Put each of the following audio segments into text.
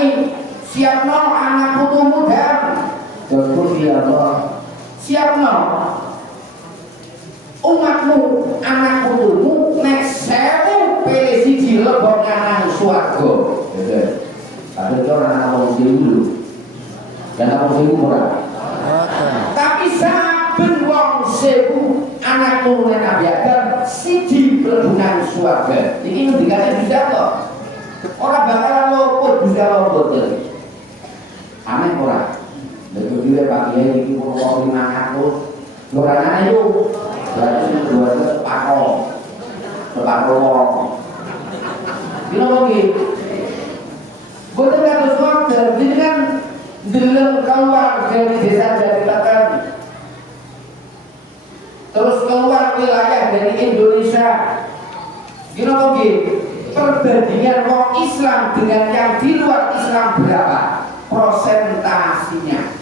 dikandani siapno anak putumu dan Gusti Allah siapno umatmu anak putumu nek sewu pilih siji lebok nang swarga. Ada orang wong sewu dan wong sewu ora. Tapi saben wong sewu anak turune Nabi Adam siji mlebu nang swarga. Iki ngendikane bisa kok. Ora bakalan luput bisa luput. Aneh ora. Lha dhewe Pak Kiai iki kok 500. Lorane yo. Berarti dua sepako wong. Dino lagi. Boten kados wonten jenengan ndeleng keluar dari desa Jatibakan. Terus keluar wilayah dari Indonesia. Dino lagi. Perbandingan wong Islam dengan yang di luar Islam berapa persentasinya?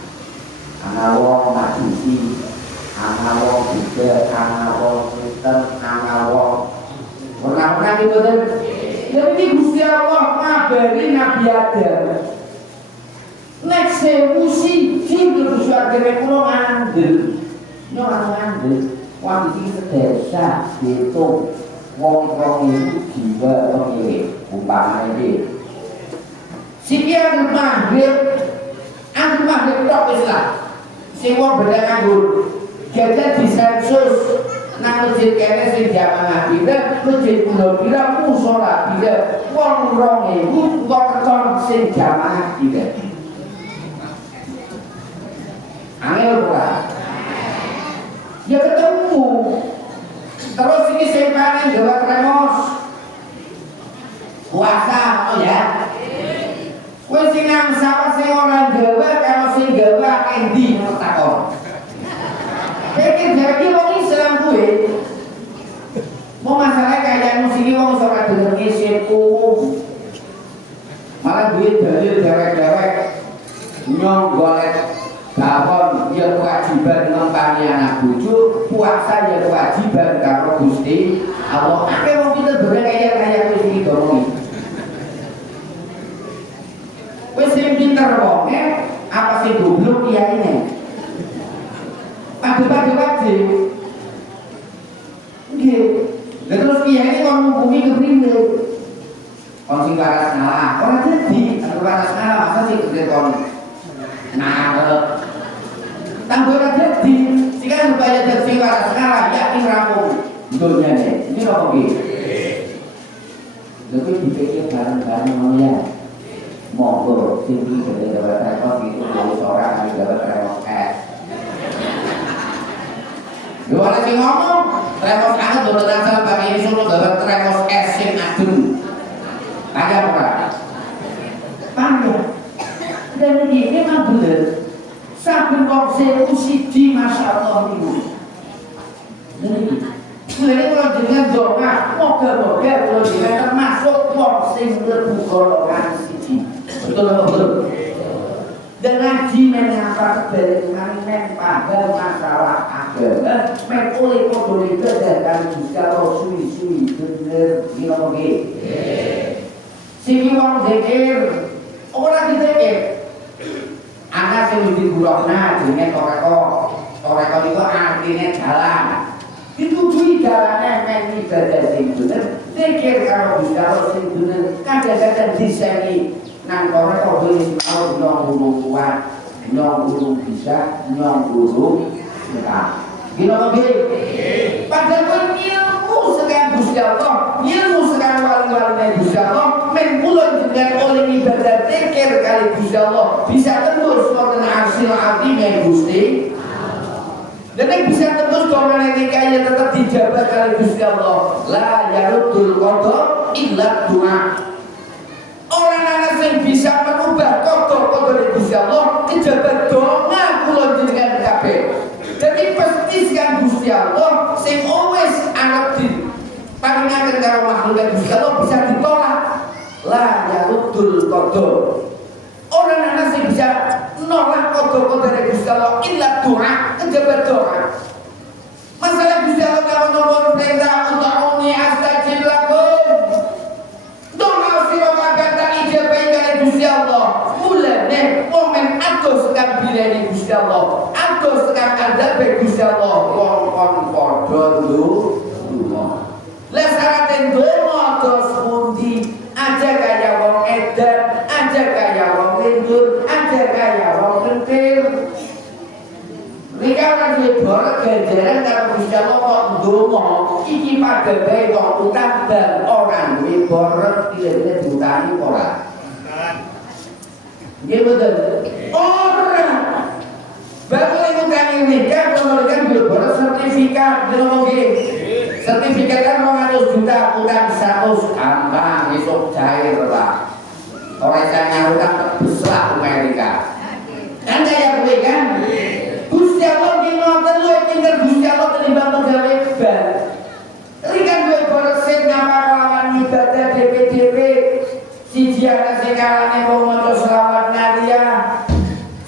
Ana wong Majusi, ana wong Buddha, ana wong Kristen, ana wong pernah gitu kan? Jadi Gusti Allah ngabari Nabi Adam. Nek sewu siji terus agene kula ngandel. Yo ora ngandel. Wong iki sedesa diitung wong itu jiwa pemilik umpamanya iki. Siki anggere maghrib tok wis lah. Sing wong beda nganggur jajan disensus nang masjid kene sing jamaah bila masjid kula bila musala bila wong 2000 kok keton sing jamaah bila. Angel ora? Ya ketemu. Terus ini sing paling gawe kremos. Puasa oh ya. Wis sing nang sapa sing ora gawe karo sing gawe endi takon. Pikir jadi wong Islam kuwi. Mau masalah kayak musik wong ora denger sepu. Malah duit dalil dewek-dewek nyong golek gawon ya kewajiban ngempani anak bojo, puasa ya kewajiban karo Gusti Allah. Akeh wong kita dhewe kaya wis iki ngomongi. Wis sing pinter wonge apa sing goblok kiyaine. Padu-padu wae. Nggih. Lah terus kiyaine kok ngukumi kepriwe? Wong sing waras ngalah, ora dadi, waras ngalah masa sing gede kon. Nah, tanggo ora dadi, sing kan upaya dadi waras ngalah yakin rampung dunyane. Ini kok iki. Lha kok dipikir bareng-bareng ngono ya. Monggo sing iki gawe rekor itu wis ora gawe rekor es. Yo ana sing ngomong, rekor anget boten asal pakai ini solo gawe rekor es sing adem. Ada apa? Pandai. Dan ini memang benar. Saben wong sewu siji masyaallah niku. Jadi, mulai kalau jenengan doa, moga-moga kalau jenengan termasuk wong sing mlebu golongan siji. Betul apa betul? Dan ngaji mengapa kebalikan paham masalah agama, oleh kodone kedatangan juga suwi-suwi bener dinoge. Sing wong zikir ora dizikir. Ana sing digurokna jenenge toreko. Toreko iku artine jalan. Ditujuhi jalane men ibadah sing bener, zikir karo bicara sing bener. Kadang-kadang diseni nang toreko wis mau nyong guru kuat, nyong guru bisa, nyong guru enggak. Gino nggih. Padahal ilmu sekarang Gusti Allah, ilmu sekarang wali-wali Gusti Allah, men kula dengan oleh ibadah zikir kali Gusti Allah bisa tembus wonten arsil azim Gusti. Dan bisa tembus domane kaya tetap dijabat kali Gusti Allah. La yarudul qada illa du'a. Orang anak yang bisa merubah qada Gusti Allah kejabat donga kula jenengan kabeh. Jadi pastikan Gusti Allah sing always arep di paringaken karo makhluk Gusti Allah bisa ditolak. La yarudul qada. Orang anak sing bisa nolak qada Gusti Allah illa doa, kejabat doa. Masalah Gusti Allah kalau nomor perintah untuk astajib lakum. Doa sira kabeh tak ijabah kali Gusti Gusti Allah. Mulane wong men adoh tekan bilene Gusti Allah, adoh tekan adabe Gusti Allah, wong kon padha ndonga. Lah syaratnya ndonga terus pundi? Aja kaya wong edan, aja kaya wong lindur, aja kaya wong kentir. Nika ora duwe borok ganjaran karo Gusti Allah kok ndonga, iki padha bae kok utang dan ora duwe borok kira-kira diutangi ora. Nggih betul. Ora. Baru utang nikah kemudian duwe borok sertifikat, ngomong nggih. Sertifikat kan 200 juta, utang 100 gampang, esok cair lah. Orang saya utang besar Amerika. Kan kayak gue kan? Gusti Allah di ngoten lu pinter Gusti Allah terlibat pegawai ban. Ini kan gue beresin ngapa lawan ibadah DPDP. Siji ana sing kalane wong maca selawat naria.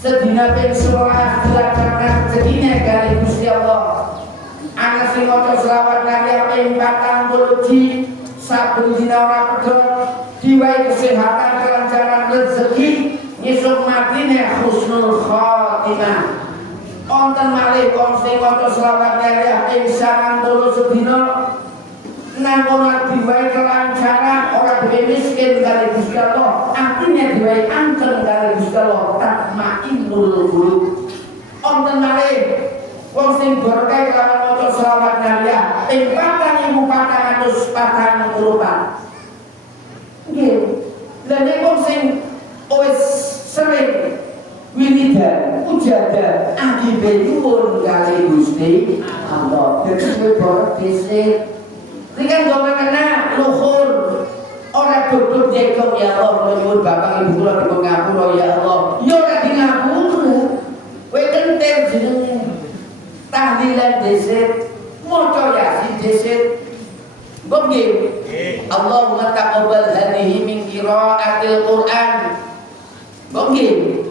Sedina ping 11 dilaksanakan sedina kali Gusti Allah. Anak sing maca selawat naria ping 40 ji saben dina ora pedhot diwai kesehatan kelancaran rezeki ngisuk matine husnul khotimah. Onten malih wong sing maca selawat naria ping 90 sedina nangkona diwai kelancaran ora duwe miskin kali Gusti Allah, artinya diwai angken kali Gusti Allah, tatmainnul qulub. Onten malih wong sing berkah kelawan maca selawat naria ping 4444. Nggih. Lah nek wong sing wis sering wiridan ujadah akibe nyuwun kali Gusti Allah. Dadi kowe borok dhisik. Iki kan donga kena luhur. Ora duduk jekong ya Allah nyuwun bapak ibu kula dipun ngapura ya Allah. Ya ora di ngapura. Kowe kentir jenenge. Tahlilan dhisik, maca yasin dhisik. Nggih. Allahumma taqabbal hadhihi min qiraatil Qur'an. Nggih.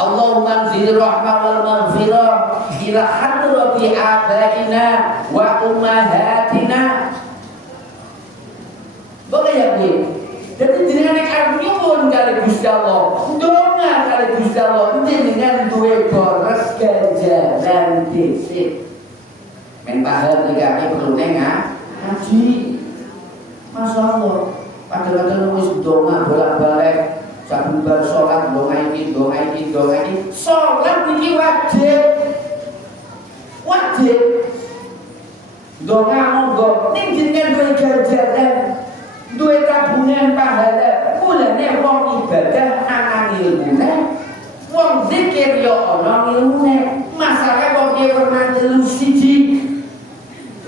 Allahumma anzil rahmah wal maghfirah ila hadrati abaina wa ummahatina. Boleh ya Bu? Jadi jenengan nek arep nyuwun kali Gusti Allah, ndonga kali Gusti Allah, jenengan duwe boros ganjaran dhisik. Men paham iki perlu ngaji. Masyaallah. Padahal wis ndonga bolak-balik saben bar salat ndonga iki. Salat iki wajib. Wajib. Ndonga monggo ning jenengan duwe ganjaran, duwe tabungan pahala. Mulane wong ibadah ana ilmune, wong zikir yo ana ilmune. Masalah wong iki pernah telu siji.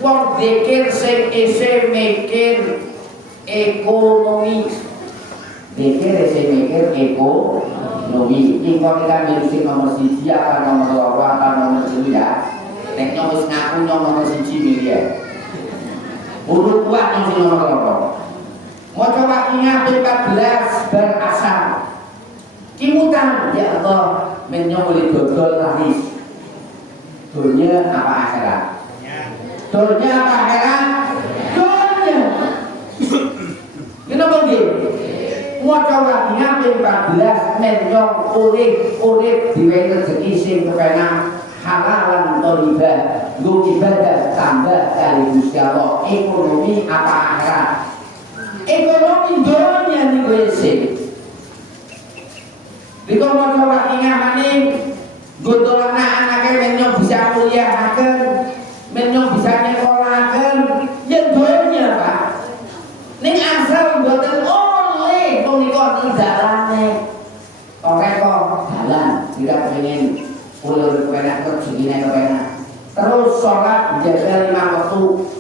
Wong zikir sing isih mikir ekonomi. Zikir isih mikir ekonomi. Iki kok kita milih nomor 1 apa nomor 2 apa nomor 3 ya. Nek wis ngaku nomor 1 milih ya. Urut kuat yang nomor berapa? Maca waktunya 14 berasal. Kimutan ya Allah menyolid dodol laris. Dunia apa akhirat? Dunia apa akhirat? Dunia. Kenapa gitu? Maca waktunya 14 menyong urip diwehi rezeki sing kepenak halalan thalibah, nggo ibadah tambah kali Gusti Allah. Ekonomi apa akhirat? Ekonomi dunia nih WC. Diko maca wakinga maning gondol anak-anake menyong bisa kuliahaken, menyong bisa nyekolahaken, yen dunia Pak. Ning asal mboten oleh wong niku wonten dalane. Kok dalan tidak pengen ulur kepenak rezekine kepenak. Terus sholat jaga 5 waktu.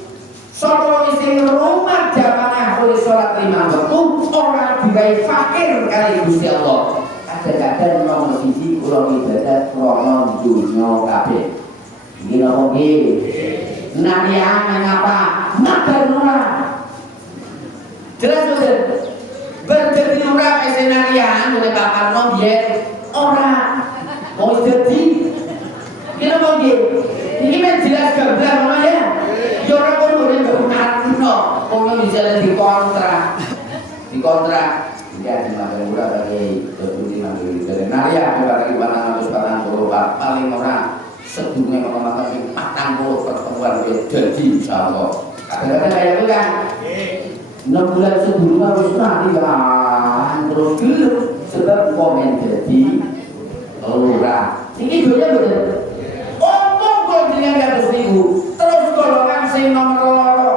Sapa sing rumah jamaah oleh sholat 5 waktu ora digawe fakir kali Gusti Allah. Kadang-kadang nomor 1 kula ibadah krana dunya kabeh. Iki napa nggih? Naria mengapa? Mabar ora. Jelas betul. Berjadi ora esenarian oleh Bapak Nom biyen ora. Mau jadi kita mau gitu ini kan jelas gamblang mana ya ya orang pun udah berhubungan no orang bisa di kontrak ya di mana ora kaya dadi mandiri dari naria lagi panang terus panang paling ora sedurunge mamakan sing 40 pertemuan wis dadi insyaallah. Kadang-kadang kaya itu kan 6 bulan sebelumnya wis nanti kan terus gelem sebab komen jadi ora. Iki donya bener. Omong kok jenengan kados niku. Terus golongan sing nomor loro.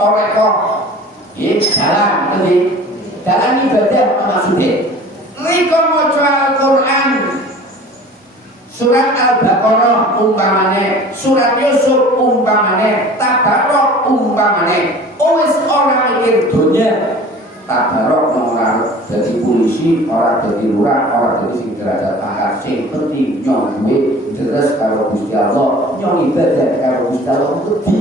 Toreko. Nggih, dalan ibadah maksude. Rika maca Al-Qur'an. Surat Al-Baqarah umpamane, surat Yusuf umpamane, Tabarok umpamane. Wis ora mikir donya. Tabarok ora dadi polisi, ora dadi lurah, ora dadi sing derajat pangkat, sing penting nyong duwe deres karo Gusti Allah, nyong ibadah karo Gusti Allah wedi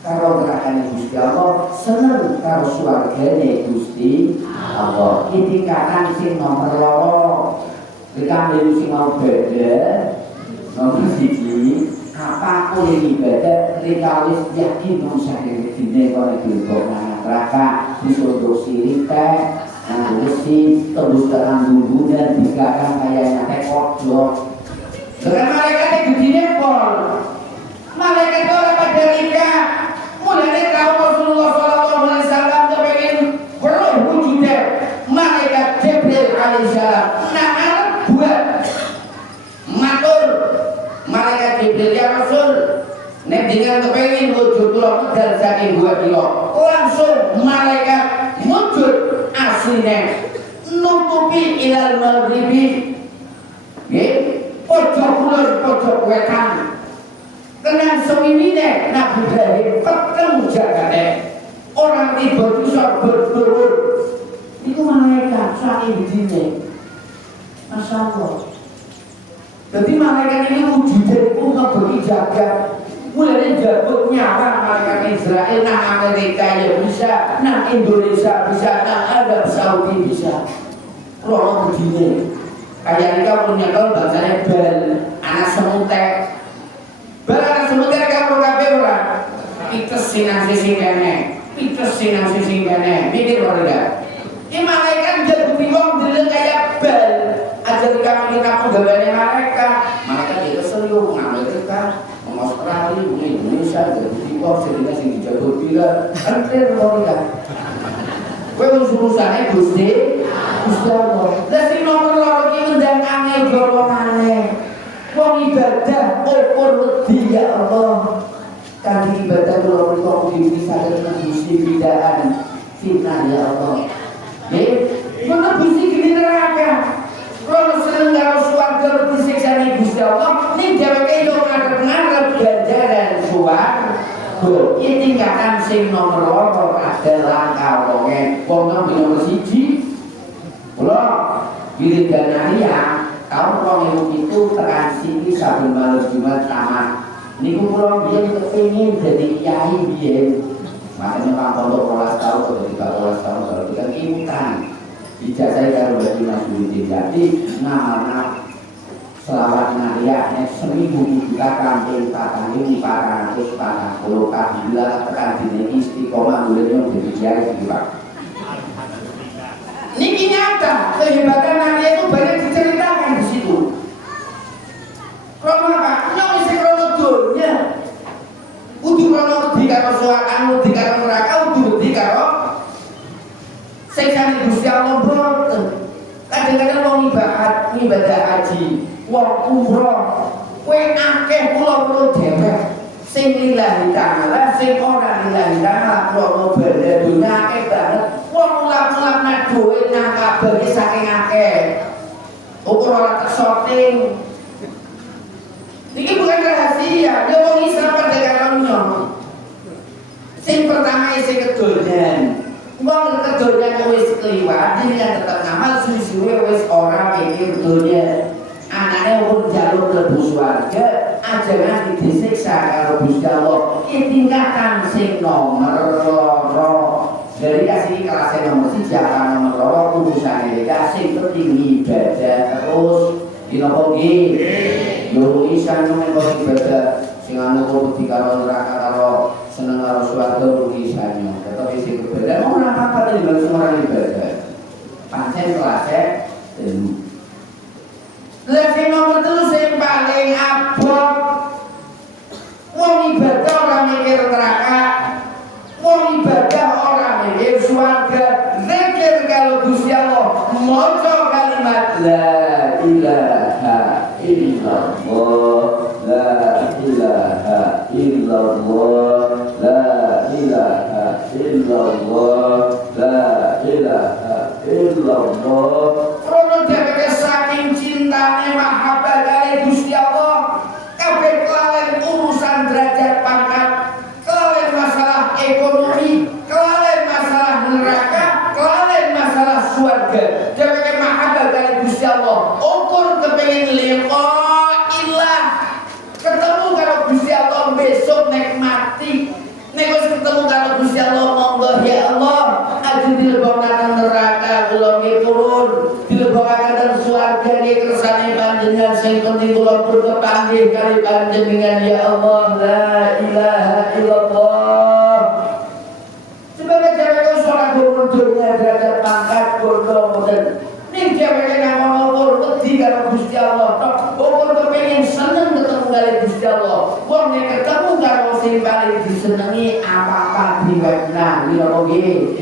karo gerakan Gusti Allah, seneng karo swargane Gusti Allah. Iki tingkatan sing nomor loro. Dikambing sing mau beda nomor siji apa oleh ibadah rikawis yakin mongsa dene kono dilebok nang neraka disodok sirik nang besi tembus terang bumbu dan dikakang kaya nyate kodok dengan malaikat gedine pol malaikat ora pada rika mulane kaum Rasulullah sallallahu alaihi wasallam kepengin weruh wujude malaikat Jibril alaihi salam buat matur malaikat Jibril ya Rasul nek dengan kepengin wujud kula medal saking 2 kilo langsung malaikat wujud asline nutupi ilal maghribi nggih pojok kulon pojok wetan tenang semimine Nabi Ibrahim peteng jagane orang tiba bisa berdurur itu malaikat saking dine. Masya Allah. Jadi malaikat ini wujudnya itu ngebagi jagat. Mulanya jabut nyawa malaikat Israel, nang Amerika ya bisa, nang Indonesia bisa, nang Arab Saudi bisa. Kalau begini, kayak mereka punya kalau bangsanya bal, anak semutek. Bal anak semutek kalau kabeh ora. Pites sinang sisi kene, pites sinang sisi kene. Mikir ora enggak? Ini malaikat jadi bingung dulu kayak bal. Ajar kami kamu gawane mereka itu serius Amerika, Australia, Indonesia, jadi kok sehingga sing dijago bila antre mereka. Kowe urusannya Gusti Allah. Lah sing nomor loro ki undangane golongane. Wong ibadah ukur wedi ya Allah. Kanthi ibadah kula menika mugi saged nembusi bidaan fitnah ya Allah. Nggih, menembusi neraka. Kalau seneng karo swarga disiksa ning Gusti Allah, ning dheweke yo ngarep-ngarep ganjaran swarga. Iki tingkatan sing nomor loro adalah kawonge wong nang nomor 1. Kula Wiridanaya tahun 2007 tekan sini saben malam Jumat tamat. Niku kula biyen kepengin dadi kiai biyen. Makanya Pak Pondok 12 tahun atau 13 tahun kalau kita kimutan. Ijazah karo Mbak Mas Budi jadi nama selawat naria nek seminggu juga kampung 4.440 kabila tekan dine istiqomah mulane dadi kiai iki Pak. Niki nyata kehebatan naria itu banyak diceritakan di situ. Krono Pak, nyong sing krono dunya. Kudu krono wedi karo swarga, wedi karo neraka, kudu wedi karo seksane Gusti Allah boten. Kadang-kadang wong ibadah haji, wong umroh, kowe akeh kula dewek sing lillahi ta'ala, sing ora lillahi ta'ala, kula benda dunya akeh banget. Wong ulap-ulap nang dhuwit nang kabeh saking akeh. Ukur ora tak sorting. Iki bukan rahasia, dia wong Islam pada karonya. Sing pertama sing kedonyan. Wong kedonyan wis kliwat, jenengan tetep ngamal suwi-suwi wis ora mikir donya. Anane pun jalur mlebu swarga, ajaran disiksa karo Gusti Allah. Iki tingkatan sing nomor loro. Dari kasih kelas nomor 1 apa nomor loro urusane kasih penting ibadah terus dinopo nggih. Yo isan menawa ibadah sing anu wedi karo neraka karo seneng karo swarga rugi sanyo. Tetapi sing ibadah ora apa-apa timbang semua ibadah. sing kelasnya sing nomor 3 sing paling abot wong ibadah orang mikir neraka, wong ibadah orang mikir surga. Zikir kalau Gusti Allah maca kalimat la ilaha illallah, la ilaha illallah, la ilaha illallah, la ilaha illallah. Rono dheweke saking cintane mahabbah kali Gusti Allah, kabeh kelalen urusan derajat pangkat, kelalen masalah ekonomi, kelalen masalah neraka, kelalen masalah surga. Dheweke mahabbah kali Gusti Allah, ukur kepengin liqa ilah, ketemu karo Gusti Allah besok nek mati. Nek wis ketemu karo Gusti Allah monggo ya Allah, aja dilebokaken neraka kula miturun, dilebokaken surga niki kersane panjenengan sing penting kula berkepanggih kali panjenengan ya Allah la ilaha illallah. Sebagai jarak salat gurun dunya derajat pangkat kula mboten. Ning dheweke nang ukur wedi karo Gusti Allah, ukur kepengin seneng ketemu kali Gusti Allah. Wong nek ketemu karo sing paling disenengi apa-apa diwekna, lha nggih.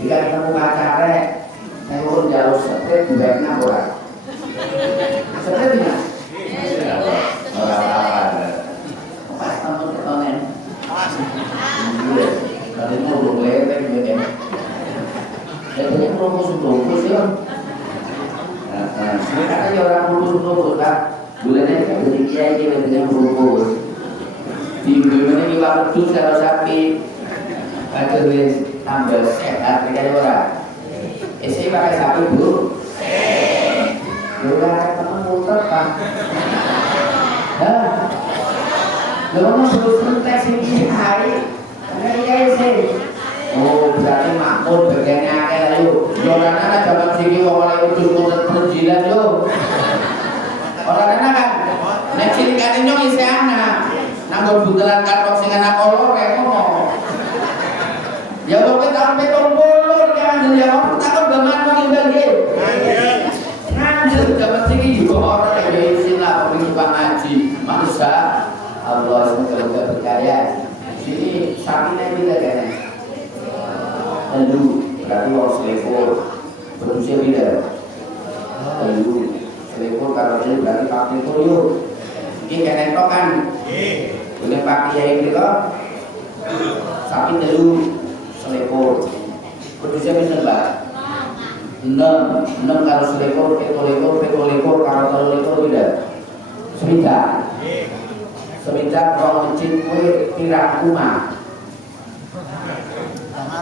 Jika ketemu pacare, nek urun jalur sepet diwekna ora. Sepet ya? Ora apa-apa. Pas tamu ketonen. Kalau mau lewat gitu. Jadi rumus ya. Nah, sekarang ya orang rumus kan. Bulannya kan jadi kiai dengan rumus. Di bulan ini waktu kalau sapi ada wis tambah sehat kayak orang. Isi pakai sapi bu. Orang teman muter pak. Dah. Lalu terus tes ini hari. Karena kiai sih. Oh, berarti makmur bagiannya akeh ayo. Orang-orang zaman sini wong ora utus mutet penjilan yo. Orang-orang kan nek cilikane nyong isih anak. Nanggo butelan kartok sing anak kolor kayak ngomong. Ya kok kita sampe tombol kan ya apa takon gaman mengimbang nggih. Nganjur zaman sini juga orang yang istilah pengimbangan ngaji. Manusia Allah semoga berkaya. Sini sakitnya bila kan. Lalu berarti orang selekor berusia bila lalu selekor kalau dia berarti pakai itu yuk ini kena tokan boleh pakai yang itu sapi lalu selekor berusia bila 6 kalau selekor ekor kalau telur tidak seminta kalau mencit kue tirak rumah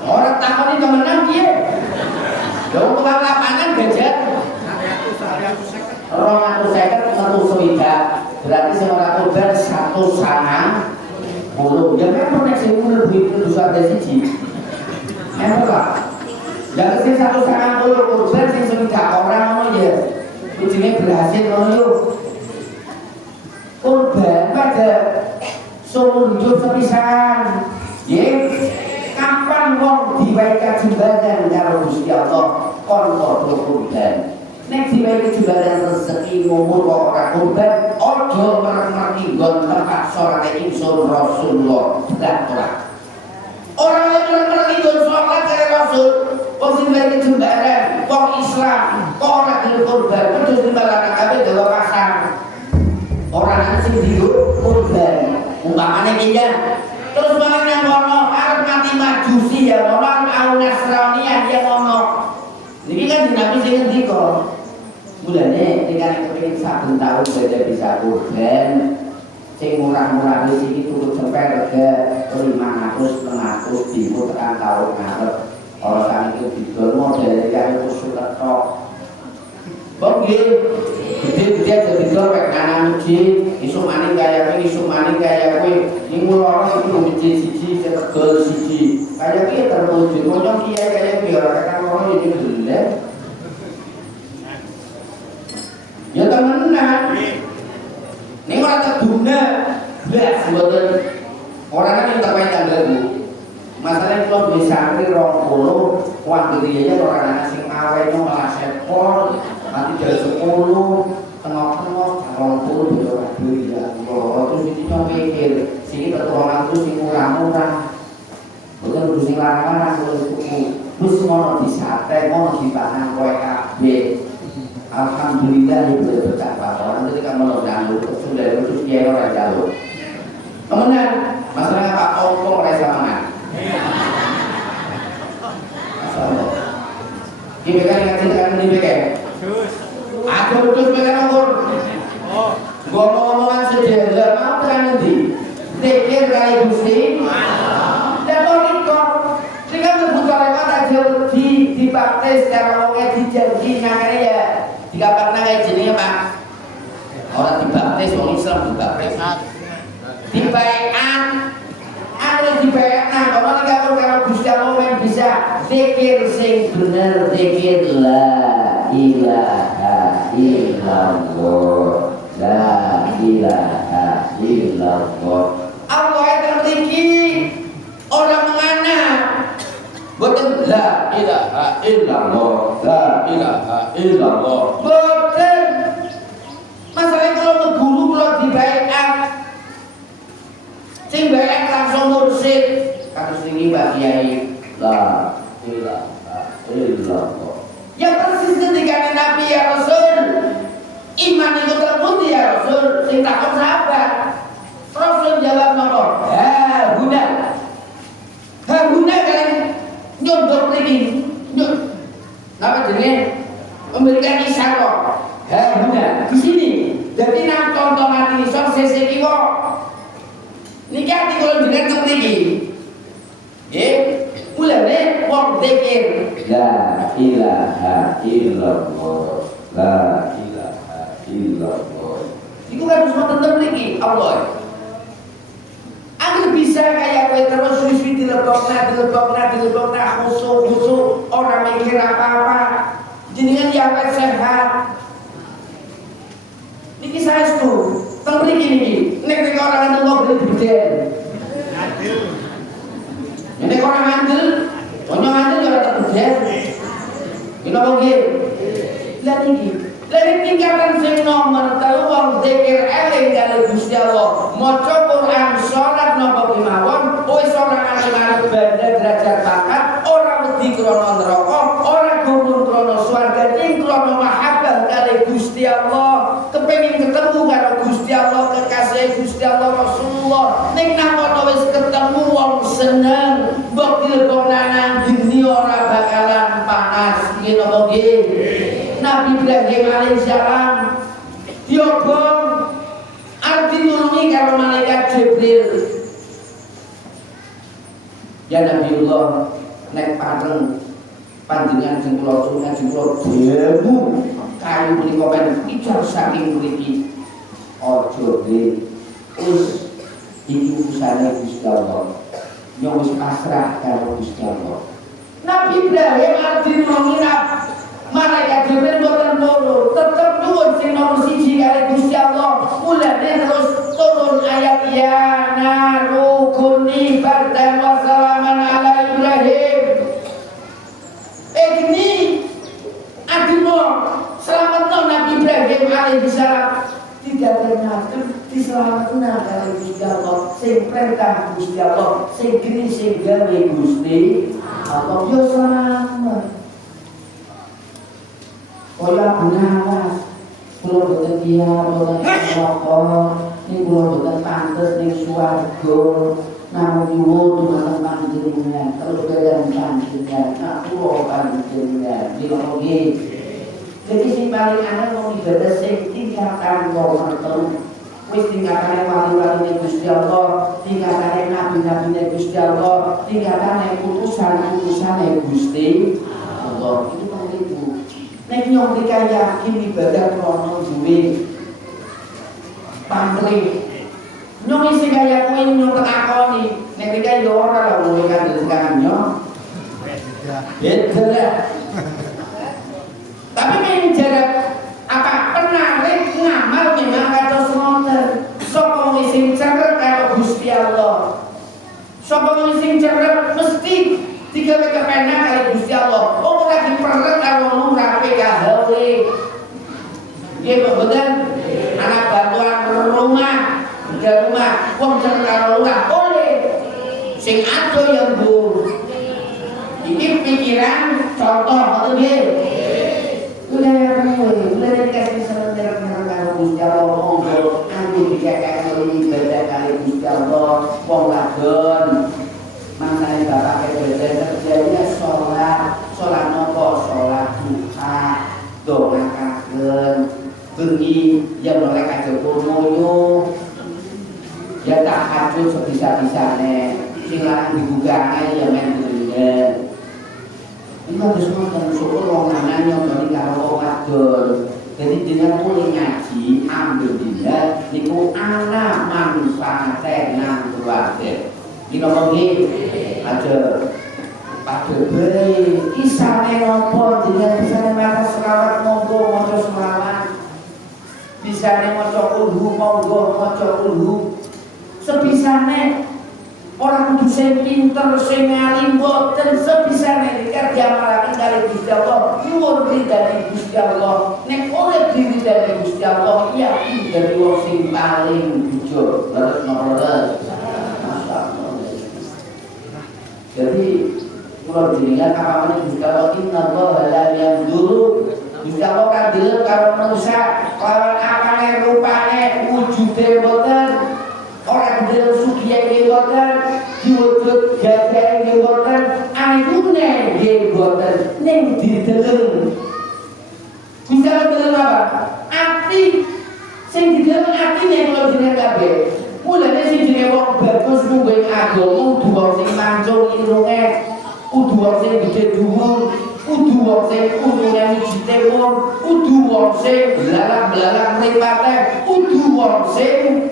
orang takoni temenan piye? Lha tukang lapangan gajah 250 metu swidak. Berarti sing ora korban 190. Ya memang nek sing umur duit itu ada siji. Emang Pak. Lah sing 190 korban sing swidak orang ngono ya. Ujine berhasil ngono yo. Korban pada seumur hidup sepisan. Nggih. Kapan wong diwai kajembaran karo Gusti Allah kon padha kurban. Nek diwai kajembaran rezeki ngumur kok ora kurban, aja mereng-mereng nggon tempat salate ingsun Rasulullah. Ora mereng-mereng nggon salat karo Rasul, wong sing diwai kajembaran, wong Islam, kok ora gelem kurban, terus dimbalane kabeh dawa pasang. Ora ana sing digo kurban. Umpamane pindah terus malah yang ngono arep mati majusi ya ngono au nasrani ya ngono. Niki kan Nabi sing ngendika mulane nek kepengin saben taun beda bisa kurban sing murah-murah iki turut sampai rega 500 600 dimu tekan taun ngarep ora saniki didol model kaya usul tok. Bang nggih gede-gede jadi dol pek kanan masjid isuk maning kaya kowe ning mulane iki masjid siji Tegal siji kaya ki terwujud mono kiai kaya ki ora kan ngono iki dhewe ya temenan ning ora kedune blas mboten ora kan internet tanggal Bu masalahnya kalau bisa santri 20 uang gede aja orang anak sing awet reno malah sepol nanti dari 10 tengok-tengok kalau pun belok duit ya terus intinya mikir sini pertolongan terus sing murah-murah bukan terus sing larang-larang terus ngono disate ngono dipangan kowe kabeh alhamdulillah itu berkah orang ketika ngono jalur sudah terus dia ora jalur kemudian masalah Pak Ongkong ora samangan masalah iki kan ngajikan ini beke aku terus pegang ngomong ngomong-ngomongan sederhana mau tekan nanti pikir kali Gusti dan monitor sehingga kebutuhan lewat aja dibaptis secara wongnya dijanji ngangkari ya jika pernah kayak jenis Pak orang dibaptis orang Islam dibaptis dibaikan ada dibaikan kalau Gusti Allah yang bisa zikir sing bener zikir la ilaha illallah la ilaha illallah Allah yang tertinggi orang mana betul la ilaha illallah la ilaha illallah betul masalahnya kalau ngeguru kalau dibaikan sing baik langsung mursid kados tinggi Pak Kiai la ilaha illallah yang persis ketika Nabi ya Rasul iman itu terbukti ya Rasul sing takut sahabat Rasul jawab nomor guna kalian nyodok lagi apa jenis memberikan isyarat guna di sini jadi nang contoh mati nisor sesi kiwo nikah di kalau dengan keprigi mulai wong zikir la ilaha illallah la ilaha illallah itu kan harus tetap lagi Allah agar bisa kayak kowe terus suwi dilebokna khusuk orang mikir apa-apa jenengan yang sehat niki saestu teng mriki niki nek orang anu ngobrol beden nek orang ngandel ono ngandel ora tak beden iki nopo nggih lan iki lan tingkatan sing nomor 3 wong zikir eling kali Gusti Allah maca Quran salat napa kemawon wis ora kali banda derajat pangkat ora wedi krana neraka ora gumun krana swarga ning krana mahabbah kali Gusti Allah kepengin ketemu karo Gusti Allah kekasih Gusti Allah Rasulullah ning nang wis ketemu wong seneng mbok dilebokna nang geni ora bakalan panas iki napa nggih Nabi Ibrahim alaihissalam diobong arti nulungi karo malaikat Jibril ya Nabiullah nek pareng panjenengan sing kula turunkan sing kula demu kayu punika men ijar saking mriki aja nggih wis iki usane Gusti Allah yang wis pasrah karo Gusti Allah Nabi Ibrahim arti nulungi malaikat Jibril boten loro tetep nuwun sing nomor 1 kali Gusti Allah mulane terus turun ayat ya naru kuni bardan wa salaman ala Ibrahim ini adimo selamatno Nabi Ibrahim alaihissalam tidak ternyata diselamatna kali Gusti Allah sing perintah Gusti Allah sing geni sing gawe Gusti Allah yo selamat Ola gunawas, kula boten kiat, boten neraka, ning kula boten pantes ning swarga. Namun nyuwun dumateng panjenengan, kelebatan panjenengan, nak kula panjenengan, nggih. Jadi sing paling aneh wong ibadah sing tingkatan nomor 3. Wis tingkatane wali-waline Gusti Allah, tingkatane nabi-nabine Gusti Allah, tingkatane utusan-utusane Gusti Allah. Itu penting Bu. Nek nyong dika yakin ibadah krono duwe pamrih nyong isi kaya kowe nyong takoni nek dika yo ora lho kowe kandel kanyo beda lah tapi men jarak apa pernah ngamal memang kados ngoten sapa wong sing cerek karo Gusti Allah sapa wong sing cerek mesti digawe kepenak karo Gusti Allah ora diperek karo Dia betul. Anak bantuan rumah, uang jangan rumah boleh. Sing ado yang bu. Ini pikiran contoh atau dia. Udah dikasih sementara kalau Gusti Allah monggo anggo dikekek ibadah kali Gusti Allah wong wadon mangkane bapak kerja kerjanya sholat nopo sholat duha dongakaken bengi yang oleh kajaba moyo ya tahajud sebisa-bisane sing lanang digugane ya men dunya. Ini harus nonton syukur wong lanang nyondoni karo wong wadon. Jadi dengan mulai ngaji ambil dia niku anak manfaatnya nang keluarga. Ini ngomong aja pada beri kisahnya nopo dengan bisa mata selawat monggo moco selawat bisa moco kulhu monggo moco kulhu sebisane. Orang kudu sing pinter, sing alim boten sebisane kerja marang kali Gusti Allah, nyuwun ridane Gusti Allah. Nek oleh diridane Gusti Allah, ya dari wong sing paling jujur. Terus nomor jadi kalau dilihat apa Gusti Allah inna Allah la yanzuru. Gusti Allah kan dilihat karo manusia, kalau apane rupane wujude boten. Orang dalam sugiya boten, diwujud gagah boten, ayune boten, neng dideleng. Bisa dideleng apa? Ati, sing dideleng atine kalau jeneng kabeh. Mulane sing jenenge wong bagus nunggu agama kudu wong sing mancung irunge, kudu wong sing gede dhuwur, kudu wong sing unune wiji temur, kudu wong sing belalang-belalang mripate, kudu wong sing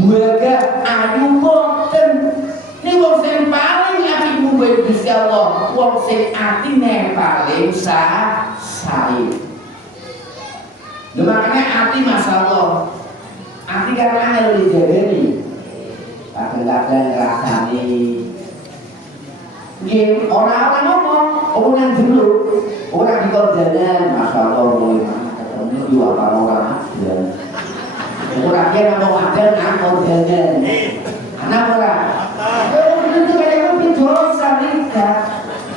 buaga ayu boten. Ini wong sing paling apik muwe Gusti Allah, wong sing atine paling sae. Lha makane ati masyaallah. Ati kan angel dijagani. Kadang-kadang ngrasani. Nggih, ora ngomong, ora jero, ora dikordanan masyaallah mulai ketemu yo apa ora ada. Ora kira mau ada nang jalan. Anak ora. Itu kayak dosa nika.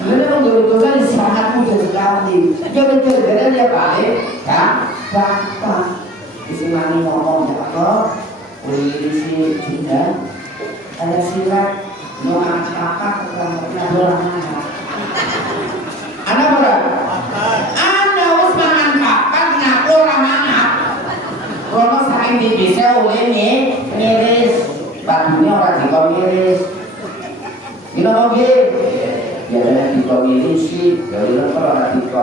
Lalu kalau dosa sangat mudah sekali. Dia betul dia balik, kan? Bapak. Isimani ngomong ya Allah. Polisi juga. Ada silat doa apa pernah anak ora. Anda harus mangan papat ngaku ora mangan. Kalau saking di bisa oleh miris, bajunya orang dikau miris. Ini ngomong biasanya dikau miris sih, dari orang dikau